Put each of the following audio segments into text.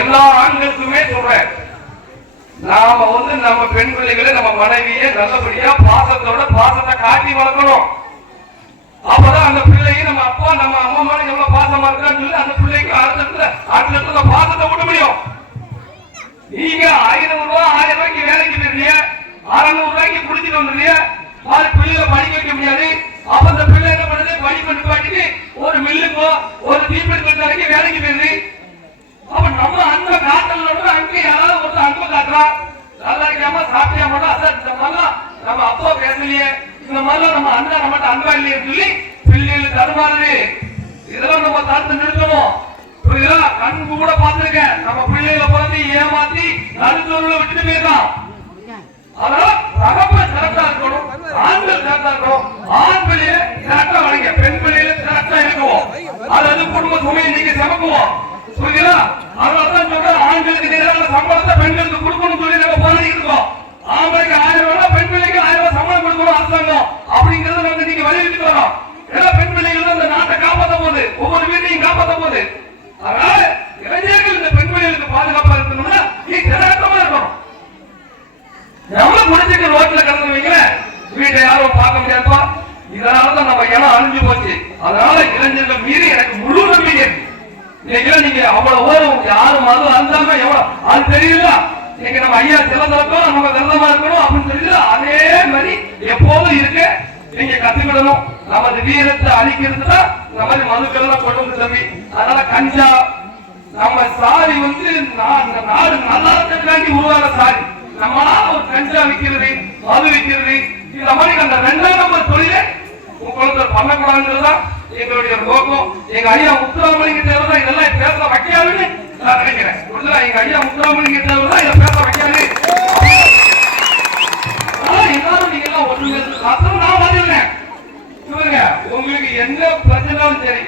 எல்லா ஆண்களுக்குமே சொல்றேன், நாம நம்ம பெண் பிள்ளைகளை நம்ம மனைவியை நல்லபடியா பாசத்தை காட்டி வளர்க்கணும். அப்பதான் அந்த பிள்ளைக்கு நம்ம அப்பா நம்ம அம்மா மேல எவ்வளவு பாசமா இருக்கான்னு சொல்லி அந்த பிள்ளைக்கு அடுத்த பாசத்தை விட முடியும். நீங்க 500 ரூபாய் 1000 ரூபாய்க்கு வேலைக்கு போயிருந்தீங்க, 600 ரூபாய்க்கு குடிச்சிட்டு வந்துருந்தீங்க, அது பிள்ளைகளை படிக்க வைக்க முடியாது. அப்ப அந்த பிள்ளை என்ன பண்ணுது, படிப்பு நிப்பாட்டிட்டு ஒரு மில்லுக்கோ ஒரு தீப்பெட்டி தொழிற்சாலைக்கு வேலைக்கு போயிருது. அப்ப நம்ம அந்த காட்டல அங்க யாராவது ஒரு அன்பு காட்டுறா, நல்லா இருக்காம சாப்பிட்டியா மட்டும் அதான் நம்ம அப்பா பேசலையே, இந்த மாதிரிலாம் நம்ம அண்ணா நம்மகிட்ட அன்பா இல்லையே சொல்லி பிள்ளைகள் தருமாறு. இதெல்லாம் நம்ம தடுத்து நிறுத்தணும். அன்பு கூட பார்த்திருக்கேன், நம்ம பிள்ளைகளை பிறந்து ஏமாத்தி நடுத்தூர்ல விட்டுட்டு போயிருக்கான். அதனால தகப்பன் கரெக்டா இருக்கணும், ஆண்கள் கரெக்டா இருக்கணும். ஆண் பிள்ளைய கரெக்டா வணங்க, பெண் பிள்ளையில கரெக்டா இருக்குவோம். அதாவது குடும்ப சுமையை நீங்க சமைக்குவோம். புரியுதா? அதனாலதான் சொல்ற ஆண்களுக்கு நேரான சம்பளத்தை பெண்களுக்கு கொடுக்கணும் சொல்லி நம்ம போராடி இருக்கோம். ஆண்களுக்கு 1000 ரூபாய், பெண் பிள்ளைக்கு 1000 ரூபாய் சம்பளம் கொடுக்கணும் அரசாங்கம் அப்படிங்கறத நம்ம இன்னைக்கு வலியுறுத்தி வரோம். ஏன்னா பெண் பிள்ளைகள் இந்த நாட்டை காப்பாற்ற போகுது, ஒவ்வொரு வீட்டையும் காப்பாற்ற போகுது. அதனால இளைஞர்கள் இந்த பெண் பிள்ளைகளுக்கு பாதுகாப்பா இருக்கணும்னா நீ திறக்கமா இருக்கணும். எவ்வளவு முடிச்சுட்டு ரோட்ல கடந்து வைக்கல, வீட்டை யாரும் பார்க்க முடியாதுப்பா. இதனாலதான் நம்ம இனம் அழிஞ்சு போச்சு. அதனால இளைஞர்கள் மீது எனக்கு முழு நம்பிக்கை இருக்கு. நீங்க அவ்வளவு ஓரம் யாரும் அது அந்தாம எவ்வளவு அது தெரியல. நீங்க நம்ம ஐயா சிறந்திருக்கோம், நம்ம விரதமா இருக்கணும் அப்படின்னு தெரியல. அதே மாதிரி எப்போதும் இருக்கு, நீங்க கத்துக்கிடணும். நமது வீரத்தை அழிக்கிறதுனா இந்த மாதிரி மதுக்கள் எல்லாம் கொண்டு வந்து தம்பி. அதனால கஞ்சா நம்ம சாதி இந்த நாடு நல்லா இருக்கிறதுக்காண்டி உருவான சாதி. நம்மளால ஒரு கஞ்சா விற்கிறது, மது விற்கிறது, இந்த மாதிரி அந்த 2ஆம் நம்பர் தொழிலை உங்களுக்கு பண்ணக்கூடாதுன்றதுதான் எங்களுடைய நோக்கம். எங்க ஐயா முத்துராமலிங்க தேவர் தான் இதெல்லாம் பேச வைக்காதுன்னு நான் நினைக்கிறேன். எங்க ஐயா முத்துராமலிங்க தேவர் தான் இதை பேச வைக்காது. எல்லாரும் நீங்க எல்லாம் ஒற்றுமை நான் பதில்றேன். உங்களுக்கு என்ன பிரச்சனாலும் சரி,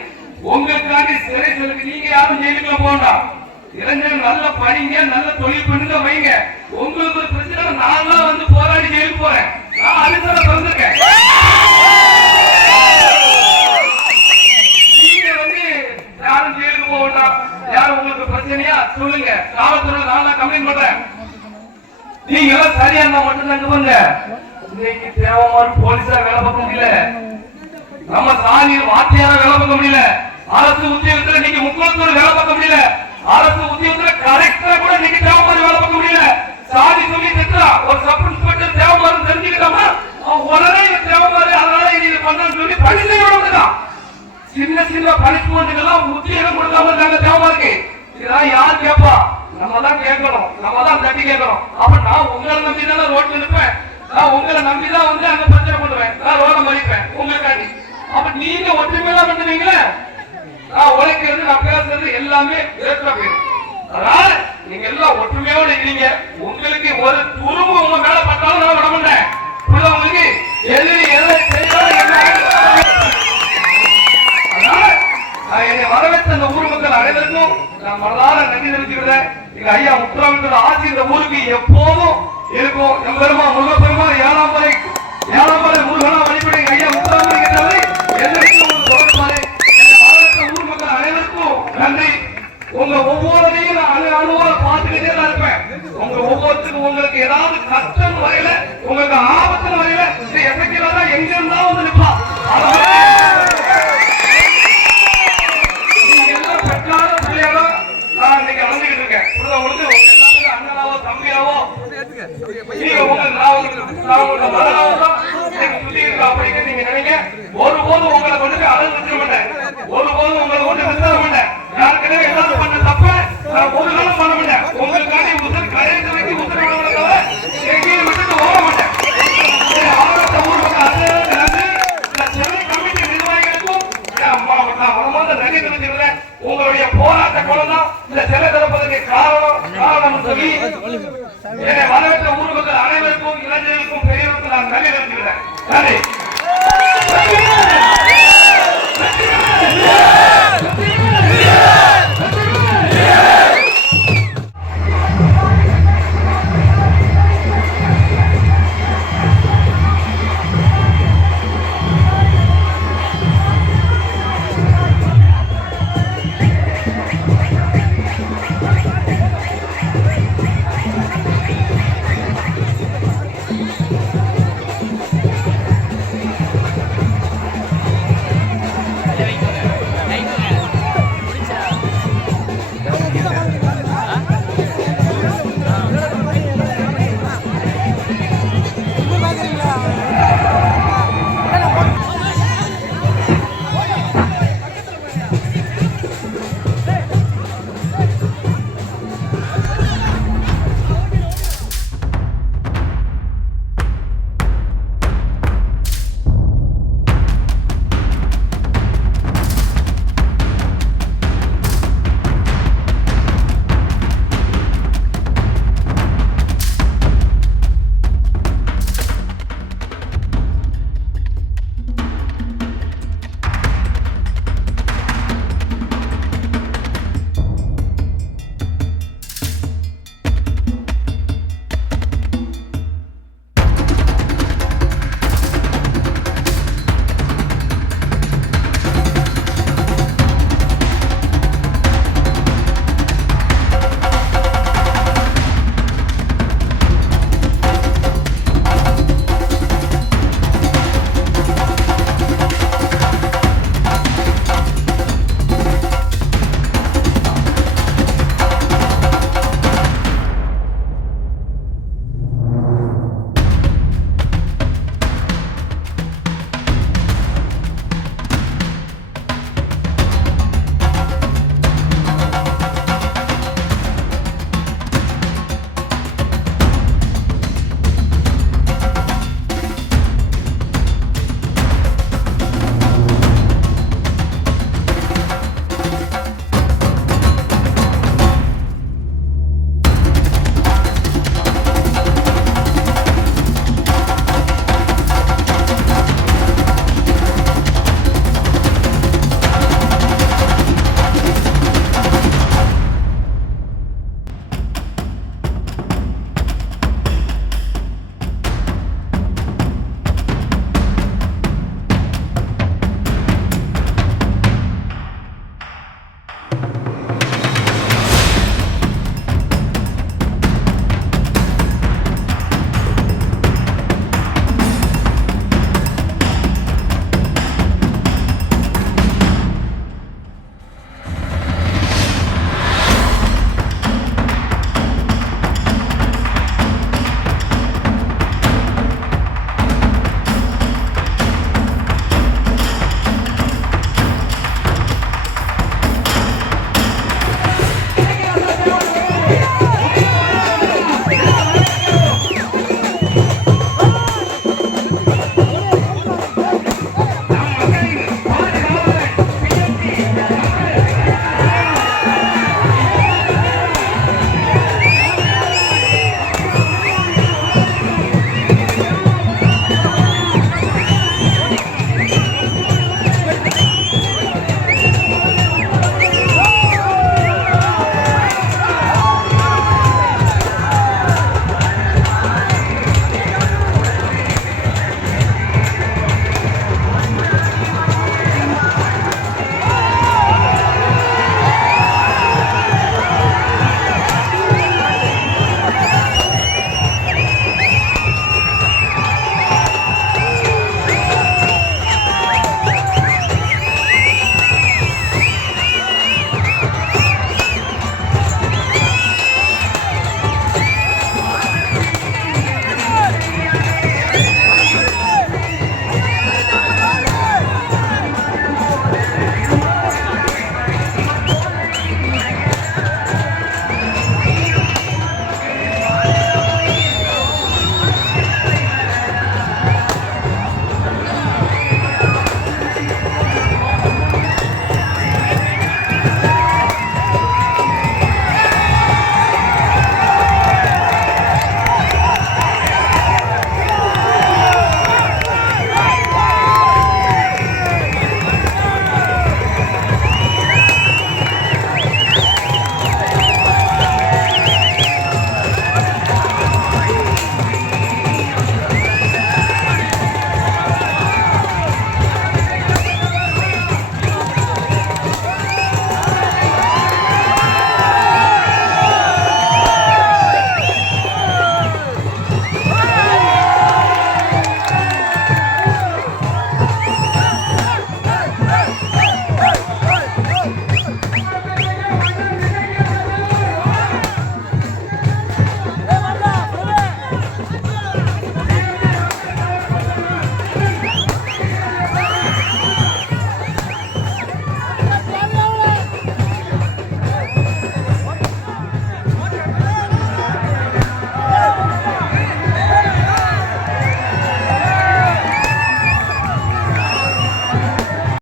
உங்களுக்காண்டி சிறை செல்லுக்கு நீங்க யாரும் ஜெயிலுக்குள்ள போகணும். இளைஞர்கள் நல்ல படிங்க, நல்ல தொழில் பண்ணுங்க, வைங்க. உங்களுக்கு ஒரு பிரச்சனை நான் போராடி ஜெயிலுக்கு போறேன். நான் அதுதான் பிறந்திருக்கேன். யாரும் ஜெயிலுக்கு போகட்டா, யாரும் உங்களுக்கு பிரச்சனையா சொல்லுங்க, காவல்துறை நான் கம்ப்ளைண்ட் பண்றேன். நீங்க எல்லாம் சரியா இருந்தா மட்டும் தான் போங்க. இன்னைக்கு தேவையான போலீஸா வேலை பார்க்க முடியல, நம்ம சாதியில் வார்த்தையான வேலை பார்க்க முடியல, அரசு உத்தியோகத்துல நீங்க முக்கியத்துவம் வேலை பார்க்க முடியல, அரசு உத்தியோகத்துல கரெக்டா கூட நீங்க தேவையான வேலை பார்க்க முடியல. சாதி சொல்லி திட்டா ஒரு சப் இன்ஸ்பெக்டர் தேவையான தெரிஞ்சுக்கிட்டோம்னா உடனே தேவையான அதனால இது பண்றேன்னு சொல்லி பணி செய்ய விடலாம். சின்ன சின்ன பனிஷ்மெண்ட் எல்லாம் உத்தியோகம் கொடுக்காம இருக்காங்க தேவைக்கு. இதெல்லாம் யார் கேட்பா? நம்ம தான் கேட்கணும், நம்ம தான் தட்டி கேட்கணும். அப்ப நான் உங்களை நம்பிதான் ரோட்ல நிற்பேன், நான் உங்களை நம்பிதான் அங்க பிரச்சனை பண்ணுவேன், நான் ரோட மறிப்பேன் உங்களுக்காண்டி. அப்ப நீங்க ஒற்றுமையா பண்ணுவீங்களே, நான் உழைக்கிறது நான் பேசுறது எல்லாமே வேஸ்டா போயிடும். அதனால நீங்க எல்லாம் ஒற்றுமையோட இருக்கீங்க. உங்களுக்கு ஒரு துரும்பு உங்க மேல பட்டாலும் நான் விட மாட்டேன். உங்களுக்கு எது எதை செய்யலாம் என்னை வரவேற்ற அந்த ஊர் மக்கள் அனைவருக்கும் நான் மனதார நன்றி தெரிவிச்சுக்கிறேன். எங்க ஐயா முத்துராமலிங்க ஆட்சி இந்த ஊருக்கு எப்போதும் இருக்கும். எம்பெருமா முருகப்பெருமா 7ஆம் முறை முருகனா வழிபட ஐயா முத்துராமலிங்க வரவேற்ற ஊர் மக்கள் அனைவருக்கும் நன்றி. உங்க ஒவ்வொருத்தையும் நான் அனுபவ பார்த்துக்கிட்டே தான் இருப்பேன். உங்க ஒவ்வொருத்துக்கும் உங்களுக்கு ஏதாவது கஷ்டம் வரையில, உங்களுக்கு ஆபத்து வரையில எஃபெக்டிவா எங்க இருந்தாலும் நிற்பா. ஒருபோதும் உங்களை கொண்டு அழகு மாட்டேன், ஒருபோதும் உங்களை கொண்டு விசார மாட்டேன். யாருக்கிட்ட ஏதாவது பண்ண தப்ப நான் ஒரு நாளும் பண்ண மாட்டேன். உங்களுக்காண்டி உசர் கரைந்து வைக்க உசர் எங்கேயும் விட்டுட்டு ஓட மாட்டேன். ஊர் சென்னை கமிட்டி நிர்வாகிகளுக்கும் நன்றி தெரிவிச்சுக்கிறேன். உங்களுடைய போராட்ட குழந்தை இந்த சிலை திறப்பதற்கு காரணம் சொல்லி என்னை வரவேற்ற ஊர் மக்கள் அனைவருக்கும் இளைஞர்களுக்கும் பெரியவர்களுக்கும் நான் நன்றி தெரிவிச்சுக்கிறேன். நன்றி.